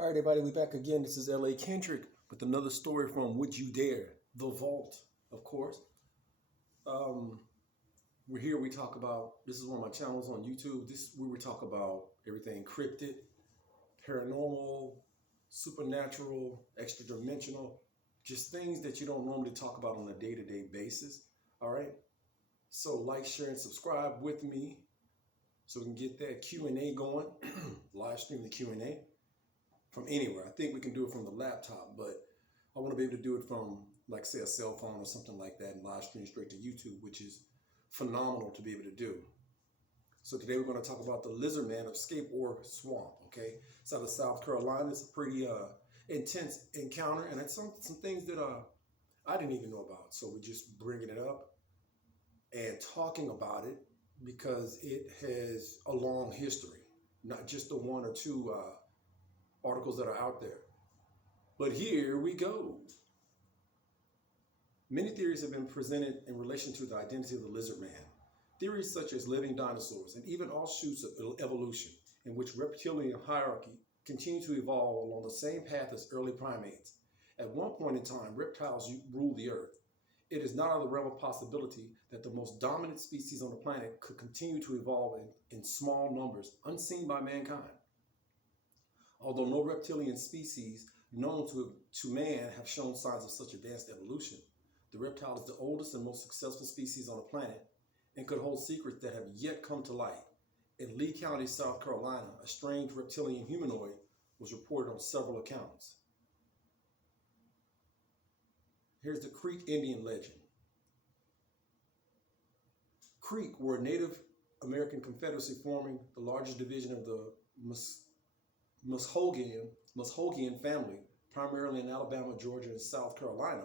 All right, everybody, we back again. This is L.A.Kendrick with another story from Would You Dare? The Vault, of course. Um, we're here, we talk about, this is one of my channels on YouTube. This where we talk about everything cryptid, paranormal, supernatural, extra dimensional, just things that you don't normally talk about on a day-to-day basis. All right. So like, share, and subscribe with me so we can get that Q&A going. Live stream the Q&A from anywhere. I think we can do it from the laptop, but I want to be able to do it from, like, say, a cell phone or something like that and live stream straight to YouTube, which is phenomenal to be able to do. So today we're going to talk about the Lizardman of Scape Ore Swamp, okay? It's out of South Carolina. It's a pretty intense encounter, and it's some things that I didn't even know about. So we're just bringing it up and talking about it because it has a long history, not just the one or two articles that are out there. But here we go. Many theories have been presented in relation to the identity of the lizard man. Theories such as living dinosaurs and even offshoots of evolution, in which reptilian hierarchy continue to evolve along the same path as early primates. At one point in time, reptiles ruled the earth. It is not out of the realm of possibility that the most dominant species on the planet could continue to evolve in small numbers, unseen by mankind. Although no reptilian species known to man have shown signs of such advanced evolution, the reptile is the oldest and most successful species on the planet and could hold secrets that have yet come to light. In Lee County, South Carolina, a strange reptilian humanoid was reported on several accounts. Here's the Creek Indian legend. Creek were a Native American confederacy forming the largest division of the Muskogee family, primarily in Alabama, Georgia, and South Carolina.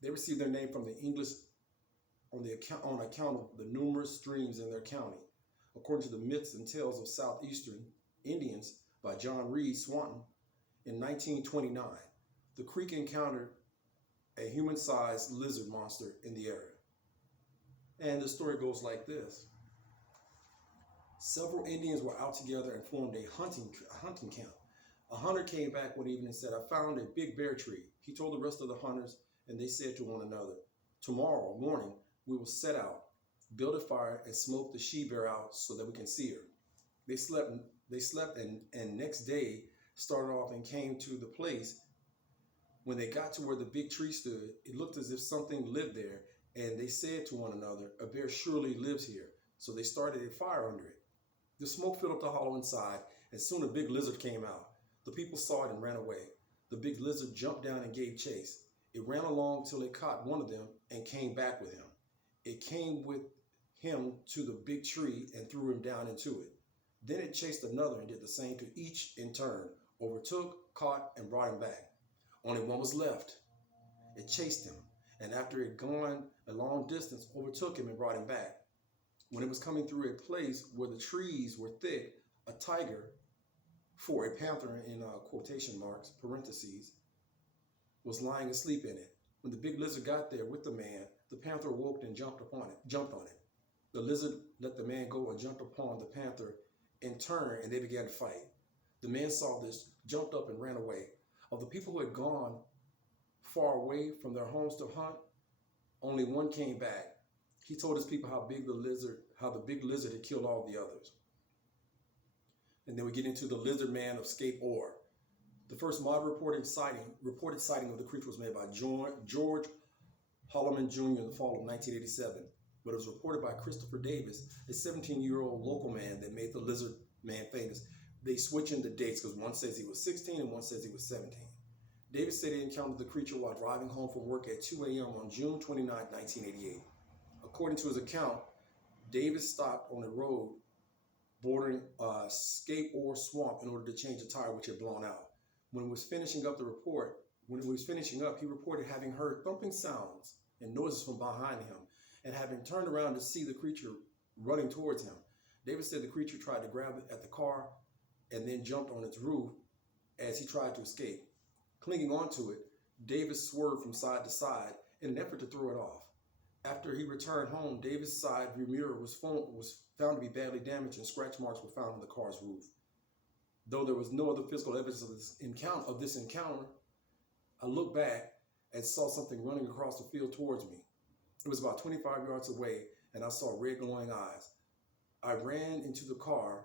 They received their name from the English on account of the numerous streams in their county. According to the myths and tales of southeastern Indians by John Reed Swanton, in 1929, the Creek encountered a human-sized lizard monster in the area. And the story goes like this. Several Indians were out together and formed a hunting camp. A hunter came back one evening and said, "I found a big bear tree." He told the rest of the hunters, and they said to one another, "Tomorrow morning, we will set out, build a fire, and smoke the she-bear out so that we can see her." They slept and next day started off and came to the place. When they got to where the big tree stood, it looked as if something lived there, and they said to one another, "A bear surely lives here." So they started a fire under it. The smoke filled up the hollow inside, and soon a big lizard came out. The people saw it and ran away. The big lizard jumped down and gave chase. It ran along till it caught one of them and came back with him. It came with him to the big tree and threw him down into it. Then it chased another and did the same to each in turn, overtook, caught, and brought him back. Only one was left. It chased him, and after it had gone a long distance, overtook him and brought him back. When it was coming through a place where the trees were thick, a tiger, for a panther in quotation marks, parentheses, was lying asleep in it. When the big lizard got there with the man, the panther awoke and jumped on it. The lizard let the man go and jumped upon the panther in turn, and they began to fight. The man saw this, jumped up and ran away. Of the people who had gone far away from their homes to hunt, only one came back. He told his people how the big lizard had killed all the others. And then we get into the lizard man of Scape Ore. The first modern reported sighting of the creature was made by George Holloman Jr. in the fall of 1987, but it was reported by Christopher Davis, a 17-year-old local man that made the lizard man famous. They switch in the dates because one says he was 16 and one says he was 17. Davis said he encountered the creature while driving home from work at 2 a.m. on June 29, 1988. According to his account, Davis stopped on a road bordering Scape Ore Swamp in order to change a tire which had blown out. When he was finishing up, he reported having heard thumping sounds and noises from behind him and having turned around to see the creature running towards him. Davis said the creature tried to grab at the car and then jumped on its roof as he tried to escape. Clinging onto it, Davis swerved from side to side in an effort to throw it off. After he returned home, Davis' side rear mirror was found to be badly damaged and scratch marks were found on the car's roof. Though there was no other physical evidence of this encounter, I looked back and saw something running across the field towards me. It was about 25 yards away, and I saw red glowing eyes. I ran into the car,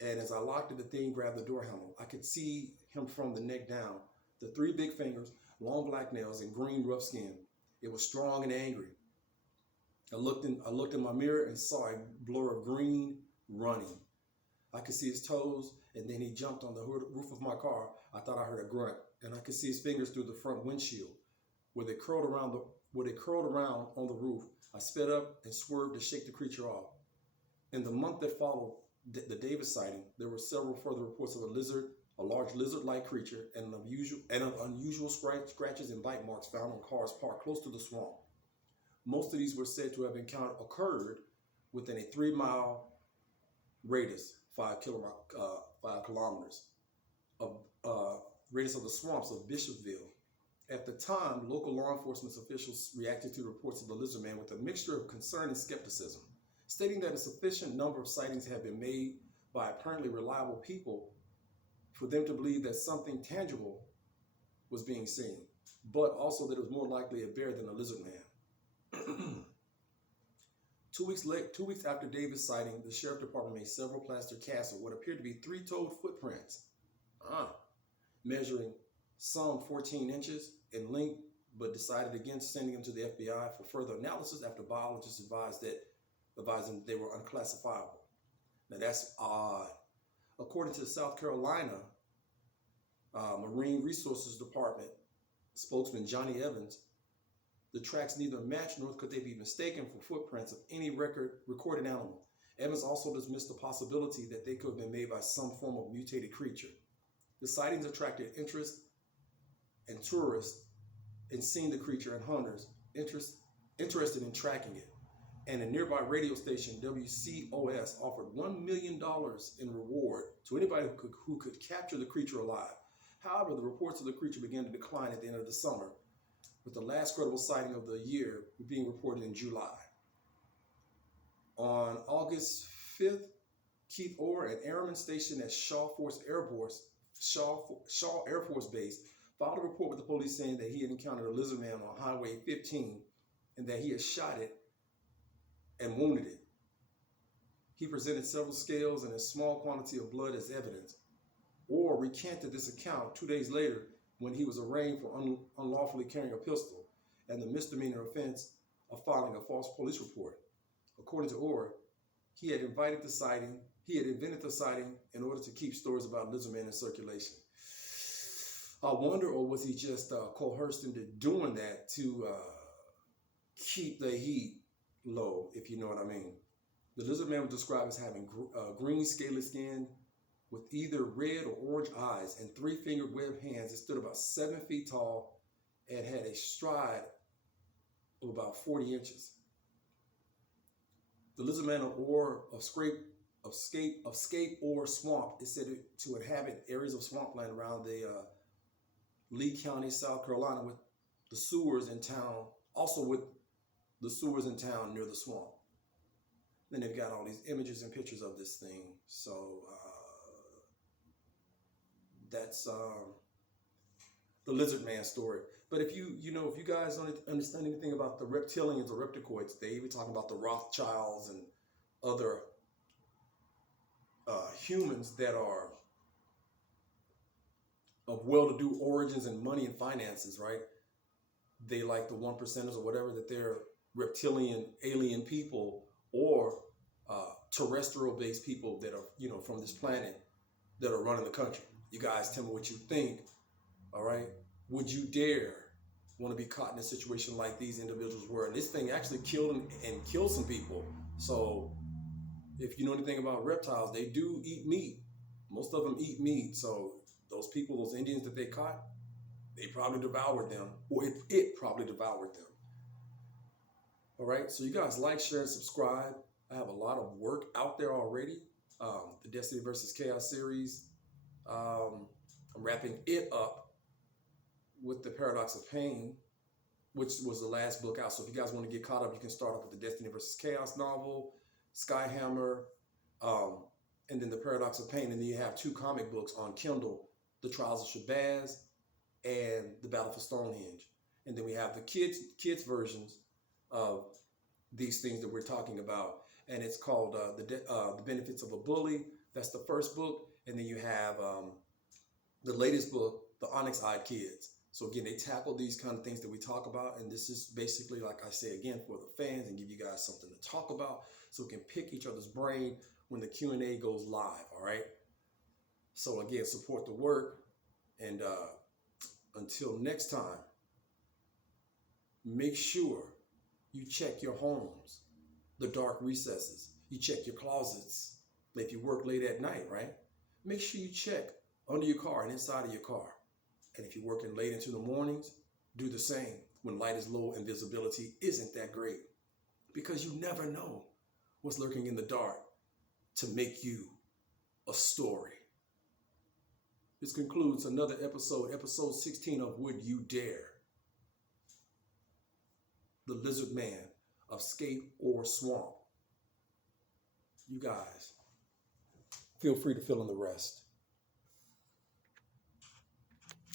and as I locked it, the thing grabbed the door handle. I could see him from the neck down. The three big fingers, long black nails, and green rough skin. It was strong and angry. I looked in my mirror and saw a blur of green running. I could see his toes, and then he jumped on the roof of my car. I thought I heard a grunt, and I could see his fingers through the front windshield. Where they curled around on the roof, I sped up and swerved to shake the creature off. In the month that followed the Davis sighting, there were several further reports of a large lizard-like creature, and unusual scratches and bite marks found on cars parked close to the swamp. Most of these were said to have occurred within a 3-mile radius, 5 kilometers, of radius of the swamps of Bishopville. At the time, local law enforcement officials reacted to reports of the Lizardman with a mixture of concern and skepticism, stating that a sufficient number of sightings had been made by apparently reliable people for them to believe that something tangible was being seen, but also that it was more likely a bear than a Lizardman. 2 weeks after Davis' sighting, the sheriff department made several plaster casts of what appeared to be 3-toed footprints, measuring some 14 inches in length, but decided against sending them to the FBI for further analysis after biologists advised them they were unclassifiable. Now that's odd. According to the South Carolina Marine Resources Department spokesman Johnny Evans, the tracks neither match nor could they be mistaken for footprints of any recorded animal. Evans also dismissed the possibility that they could have been made by some form of mutated creature. The sightings attracted interest and tourists in seeing the creature and hunters interested in tracking it. And a nearby radio station, WCOS, offered $1 million in reward to anybody who could capture the creature alive. However, the reports of the creature began to decline at the end of the summer, with the last credible sighting of the year being reported in July. On August 5th, Keith Orr, an airman stationed at Shaw Air Force Base, filed a report with the police saying that he had encountered a lizardman on Highway 15 and that he had shot it and wounded it. He presented several scales and a small quantity of blood as evidence. Orr recanted this account 2 days later when he was arraigned for unlawfully carrying a pistol and the misdemeanor offense of filing a false police report. According to Orr, he had invented the sighting in order to keep stories about Lizardman in circulation. I wonder, or was he just coerced into doing that to keep the heat low, if you know what I mean? The Lizardman was described as having green scaly skin with either red or orange eyes and 3-fingered webbed hands. It stood about 7 feet tall and had a stride of about 40 inches. The Lizardman of Scape Ore Swamp is said to inhabit areas of swampland around the Lee County, South Carolina, with the sewers in town near the swamp. Then they've got all these images and pictures of this thing. So that's the Lizardman story. But if you guys don't understand anything about the reptilians or repticoids, they even talk about the Rothschilds and other humans that are of well-to-do origins and money and finances, right? They like the 1%ers or whatever, that they're reptilian, alien people or terrestrial-based people that are, from this planet that are running the country. You guys tell me what you think, all right? Would you dare want to be caught in a situation like these individuals were? And this thing actually killed some people. So if you know anything about reptiles, they do eat meat. Most of them eat meat. So those Indians that they caught, they probably devoured them, or it probably devoured them. All right, so you guys like, share, and subscribe. I have a lot of work out there already. The Destiny versus Chaos series. I'm wrapping it up with The Paradox of Pain, which was the last book out. So if you guys want to get caught up, you can start off with the Destiny versus Chaos novel, Skyhammer, and and then The Paradox of Pain, and then you have 2 comic books on Kindle, The Trials of Shabazz and The Battle for Stonehenge. And then we have the kids versions of these things that we're talking about, and it's called The Benefits of a Bully. That's the first book, and then you have the latest book, The Onyx-Eyed Kids. So again, they tackle these kind of things that we talk about, and this is basically, like I say again, for the fans and give you guys something to talk about, so we can pick each other's brain when the Q&A goes live. All right. So again, support the work, and until next time, make sure you check your homes, the dark recesses. You check your closets. If you work late at night, right? Make sure you check under your car and inside of your car. And if you're working late into the mornings, do the same when light is low and visibility isn't that great. Because you never know what's lurking in the dark to make you a story. This concludes another episode 16 of Would You Dare? The Lizardman of Scape or Swamp. You guys, feel free to fill in the rest.